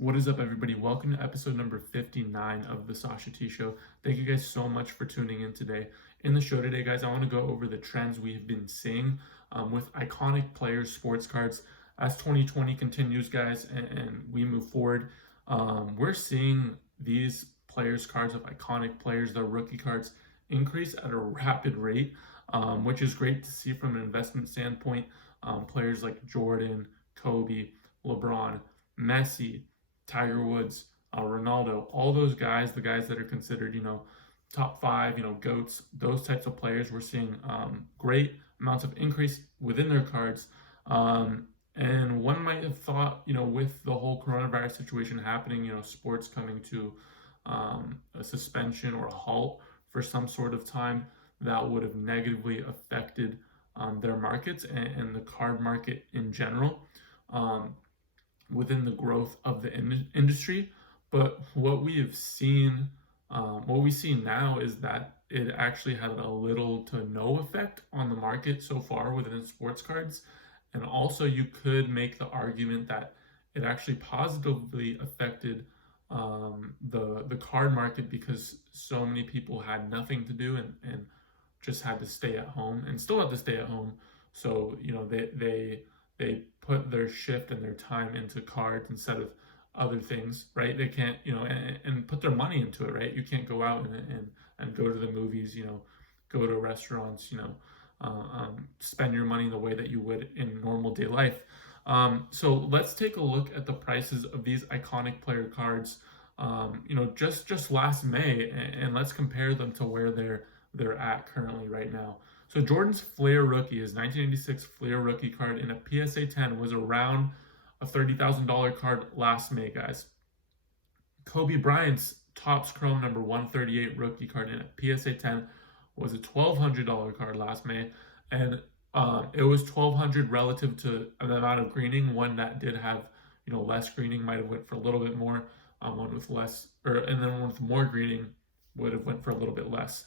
What is up, everybody? Welcome to episode number 59 of the Sasha T Show. Thank you guys so much for tuning in today. In the show today, guys, I want to go over the trends we have been seeing with iconic players, sports cards. As 2020 continues, guys, and we move forward, we're seeing these players' cards of iconic players, their rookie cards, increase at a rapid rate, which is great to see from an investment standpoint. Players like Jordan, Kobe, LeBron, Messi, Tiger Woods, Ronaldo, all those guys, the guys that are considered, top five, GOATs, those types of players, we're seeing great amounts of increase within their cards. And one might have thought, with the whole coronavirus situation happening, sports coming to a suspension or a halt for some sort of time, that would have negatively affected their markets and the card market in general. Within the growth of the industry. But what we have seen, what we see now is that it actually had a little to no effect on the market so far within sports cards. And also, you could make the argument that it actually positively affected the card market because so many people had nothing to do and just had to stay at home and still have to stay at home. So, they put their shift and their time into cards instead of other things, right? They can't, and put their money into it, right? You can't go out and go to the movies, go to restaurants, spend your money the way that you would in normal day life. So let's take a look at the prices of these iconic player cards, just last May, and let's compare them to where they're at currently right now. So Jordan's Flair rookie, his 1986 Flair rookie card in a PSA 10 was around a $30,000 card last May, guys. Kobe Bryant's Topps Chrome number 138 rookie card in a PSA 10 was a $1,200 card last May, and it was $1,200 relative to the amount of greening. One that did have less greening might have went for a little bit more. One with less, and then one with more greening would have went for a little bit less.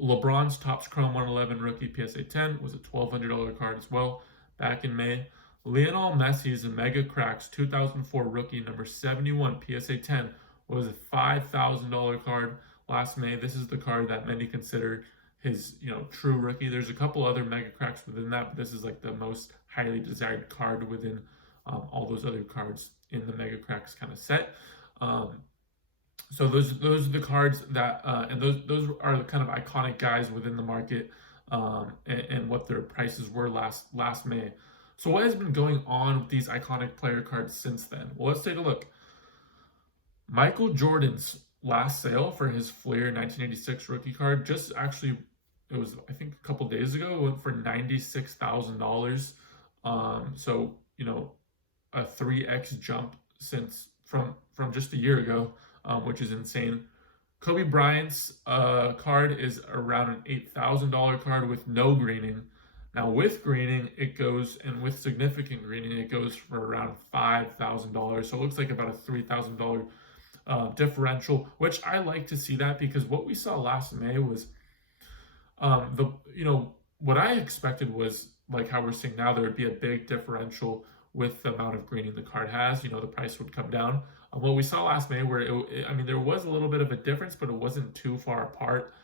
LeBron's Topps Chrome 111 rookie PSA 10 was a $1,200 card as well back in May. Lionel Messi's Mega Cracks 2004 rookie number 71 PSA 10 was a $5,000 card last May. This is the card that many consider his true rookie. There's a couple other Mega Cracks within that, but this is like the most highly desired card within all those other cards in the Mega Cracks kind of set. So those are the cards that and those are the kind of iconic guys within the market, and what their prices were last May. So what has been going on with these iconic player cards since then? Well, let's take a look. Michael Jordan's last sale for his Flair 1986 rookie card it was, I think, a couple days ago. It went for $96,000. So a 3x jump from just a year ago. Which is insane. Kobe Bryant's card is around an $8,000 card with no greening. Now with greening, and with significant greening, it goes for around $5,000. So it looks like about a $3,000 differential, which I like to see that because what we saw last May was what I expected was like how we're seeing now, there would be a big differential with the amount of greening the card has. The price would come down. What we saw last May, where there was a little bit of a difference, but it wasn't too far apart.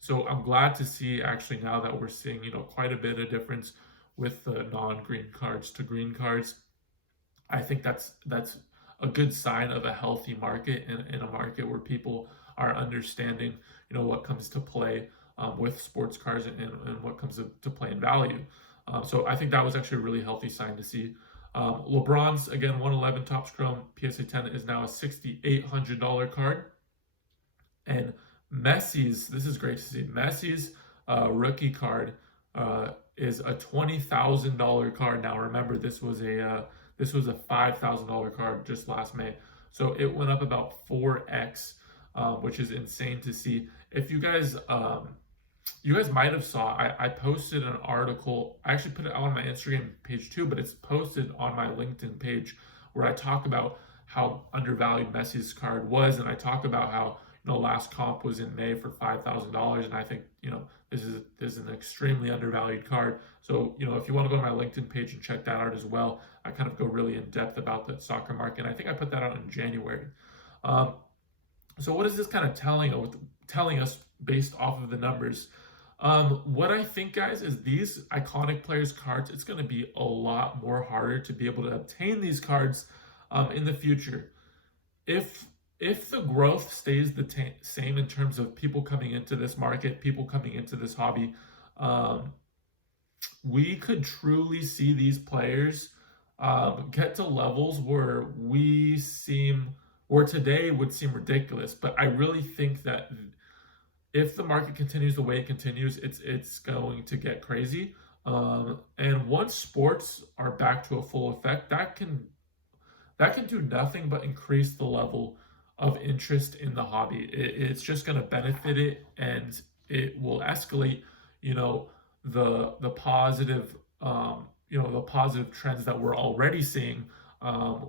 So I'm glad to see actually now that we're seeing quite a bit of difference with the non-green cards to green cards. I think that's a good sign of a healthy market and in a market where people are understanding what comes to play with sports cards and what comes to play in value. So I think that was actually a really healthy sign to see. LeBron's, again, 111 Topps Chrome PSA 10 is now a $6,800 card. And Messi's, this is great to see, Messi's rookie card is a $20,000 card. Now remember, this was a $5,000 card just last May. So it went up about 4x, which is insane to see. If you guys might have saw, I posted an article. I actually put it on my Instagram page too, but it's posted on my LinkedIn page where I talk about how undervalued Messi's card was, and I talk about how last comp was in May for $5,000, and I think This is an extremely undervalued card. So, if you want to go to my LinkedIn page and check that out as well, I kind of go really in depth about the soccer market. And I think I put that out in January. So what is this kind of telling us based off of the numbers? What I think, guys, is these iconic players cards, it's going to be a lot more harder to be able to obtain these cards in the future. If the growth stays the same in terms of people coming into this market, people coming into this hobby, we could truly see these players get to levels where today would seem ridiculous. But I really think that if the market continues the way it continues, it's going to get crazy. And once sports are back to a full effect, that can do nothing but increase the level of interest in the hobby. It's just going to benefit it, and it will escalate, the positive, the positive trends that we're already seeing,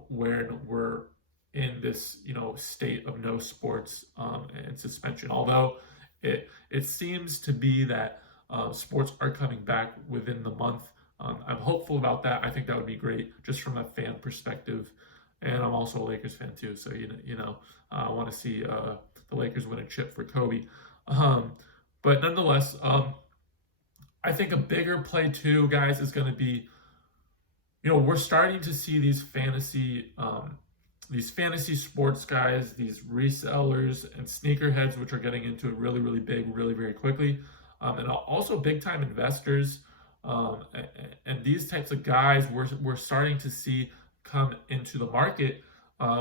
where we're in this, state of no sports and suspension. Although it seems to be that sports are coming back within the month. I'm hopeful about that. I think that would be great, just from a fan perspective. And I'm also a Lakers fan too, so I want to see the Lakers win a chip for Kobe. But nonetheless, I think a bigger play too, guys, is going to be, we're starting to see these fantasy sports guys, these resellers and sneakerheads, which are getting into it really, really big, really very quickly, and also big time investors, and these types of guys we're starting to see come into the market,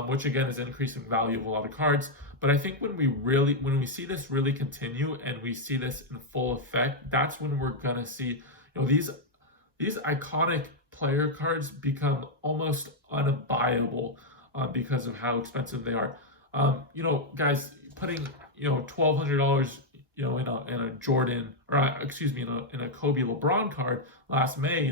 which again is increasing value of a lot of cards. But I think when we see this really continue and we see this in full effect, that's when we're gonna see these iconic player cards become almost unbuyable because of how expensive they are. Guys, putting $1,200 in a Jordan, or in a Kobe LeBron card last May,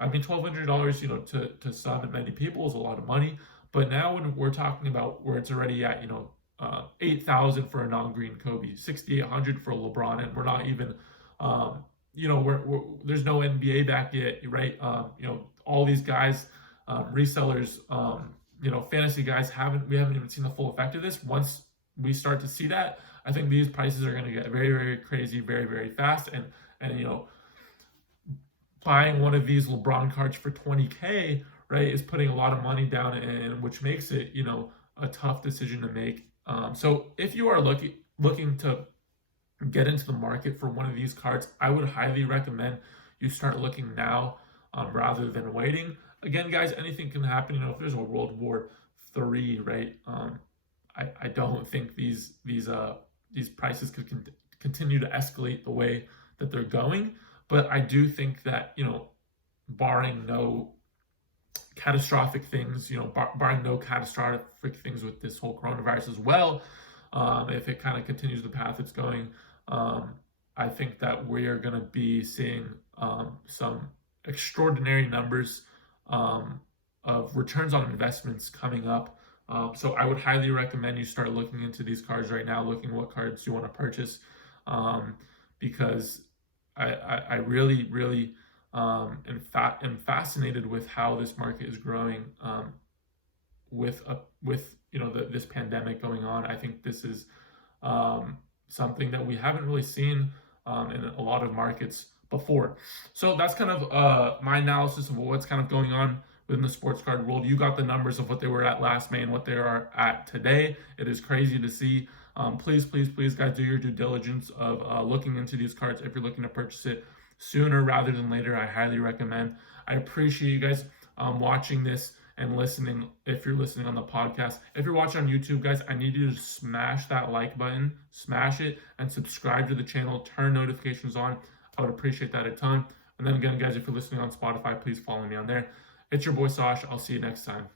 $1,200, to some and many people is a lot of money. But now when we're talking about where it's already at, $8,000 for a non-green Kobe, $6,800 for a LeBron, and we're not even, there's no NBA back yet, right? All these guys, resellers, fantasy guys we haven't even seen the full effect of this. Once we start to see that, I think these prices are going to get very, very crazy, very, very fast, and buying one of these LeBron cards for $20K, right, is putting a lot of money down, and which makes it, a tough decision to make. So if you are looking to get into the market for one of these cards, I would highly recommend you start looking now, rather than waiting. Again, guys, anything can happen. If there's a World War III, right? I don't think these prices could continue to escalate the way that they're going. But I do think that, barring no catastrophic things, barring no catastrophic things with this whole coronavirus as well, if it kind of continues the path it's going, I think that we are going to be seeing some extraordinary numbers of returns on investments coming up. So I would highly recommend you start looking into these cards right now, looking what cards you want to purchase, because I really, really am fascinated with how this market is growing with this pandemic going on. I think this is something that we haven't really seen in a lot of markets before. So that's kind of my analysis of what's kind of going on within the sports card world. You got the numbers of what they were at last May and what they are at today. It is crazy to see. Please, guys, do your due diligence of looking into these cards if you're looking to purchase it sooner rather than later. I highly recommend. I appreciate you guys watching this and listening. If you're listening on the podcast, if you're watching on YouTube, guys, I need you to smash that like button, smash it, and subscribe to the channel. Turn notifications on. I would appreciate that a ton. And then again, guys, if you're listening on Spotify, please follow me on there. It's your boy Sash. I'll see you next time.